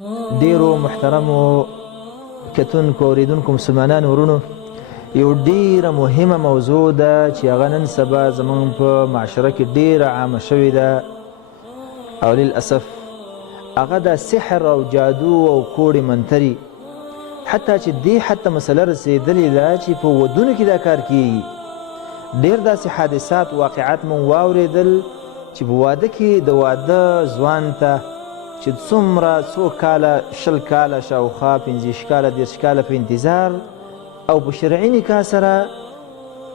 ډیرو محترمو کتونکو اوریدونکو مسلمانانو ورونو، یو ډیره مهمه موضوع ده چې هغه نن سبا زموږ په معاشره کې ډیره عامه شوې ده، او للاسف هغه د سحر او جادو او کوډې منتري، حتی چې دې حتی مسله رسېدلې ده چې په ودونو کې دا کار کیږي. ډیر داسې حادثات واقعات مونږ واورېدل چې په واده کې د واده ځوان ته چې څومره څو کاله 20 کاله شاوخوا 15 کاله 30 کاله په انتظار او په شرعي نکاح سره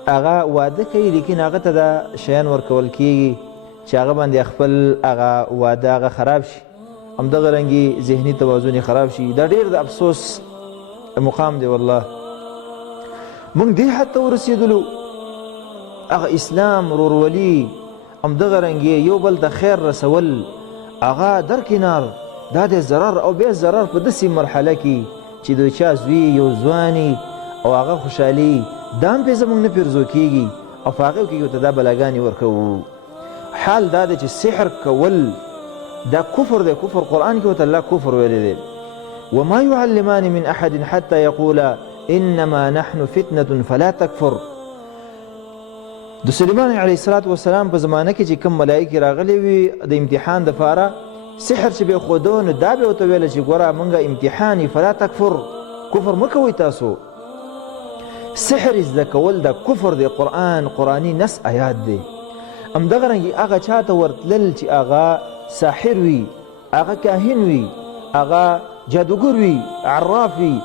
هغه واده کوي، لیکن هغه ته دا شیان ورکول کیږي چې هغه باندې خپل هغه واده هغه خراب شي، همدغه رنګې ذهني توازن خراب شي. دا ډیر د افسوس مقام دی. والله مونږ دې حد ته ورسېدلو، هغه اسلام ورورولي همدغه رنګې یو بل ته خیر رسول هغه درکنار، دا د ضرر او بیا ضرر په داسې مرحله کې چې د چا زوی یو ځواني او هغه خوشحالي دا هم پې زموږ نه پیرزو کېږي او په هغې کې ورته دا بلاګانې ورکوو. حال دا دی چې سحر کول دا کفر دی، کفر قرآن کې ورته الله کفر ویلی دی. وما يعلمان من احد حتى يقولا انما نحن فتنة فلا تكفر. د سلیمان علیه السلام په زمانه کې چې کوم ملایکې راغلي وي د امتحان دپاره، سحر چې به یې ښوده نو دا به یې ورته ویله چې ګوره مونږ امتحان یې فلا تکفر، کفر مه کوئ تاسو. سحر زده کول دا کفر دی، قرآني نص آیات دی. همدغه رنګې هغه چا ته ورتلل چې هغه ساحر وي، هغه کاهن وي، هغه جادوګر وي، عراف وي،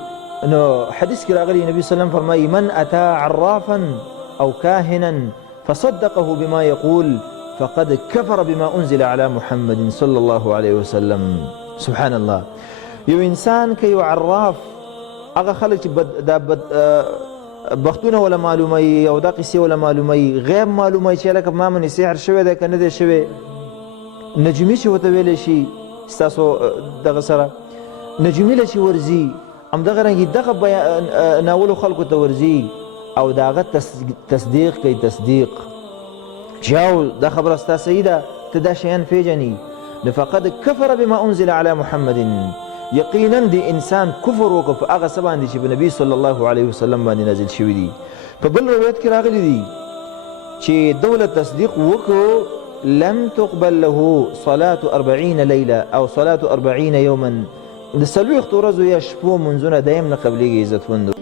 نو حدیث کې راغلی نبي صلی الله علیه وسلم فرمایي من اتا عرافا او کاهنا فصدقه بما يقول فقد كفر بما انزل على محمد صلى الله عليه وسلم. سبحان الله. یو انسان که یو عراف، هغه خلک چې بختونه ولا معلوموي او دا قصې ولا معلوموي، غیب معلوموي چې لکه ما منې سحر شوی دی که نه دی شوی، نجومي چې ورته ویلی شي ستاسو دغه سره نجومي له چې ورځي، همدغه رنګې دغه ناولو خلکو ته ورځي او د هغه تصدیق کوي، تصدیق چې او دا خبره ستا صحیح ده، ته دا شیان پیژني، نو فقد کفر بما انزل على محمد، یقینا د انسان کفر وکړه په هغه څه باندې چې په نبي صلی الله علیه وسلم باندې نازل شوي دي. په بل روایت کې راغلی دي چې دولت تصدیق وکړو لم تقبل له صلاة 40 لیله او صلاة 40 یوما، د 40 ورځو یا شپو منځونه دایم نه قبلیږي. عزتمندو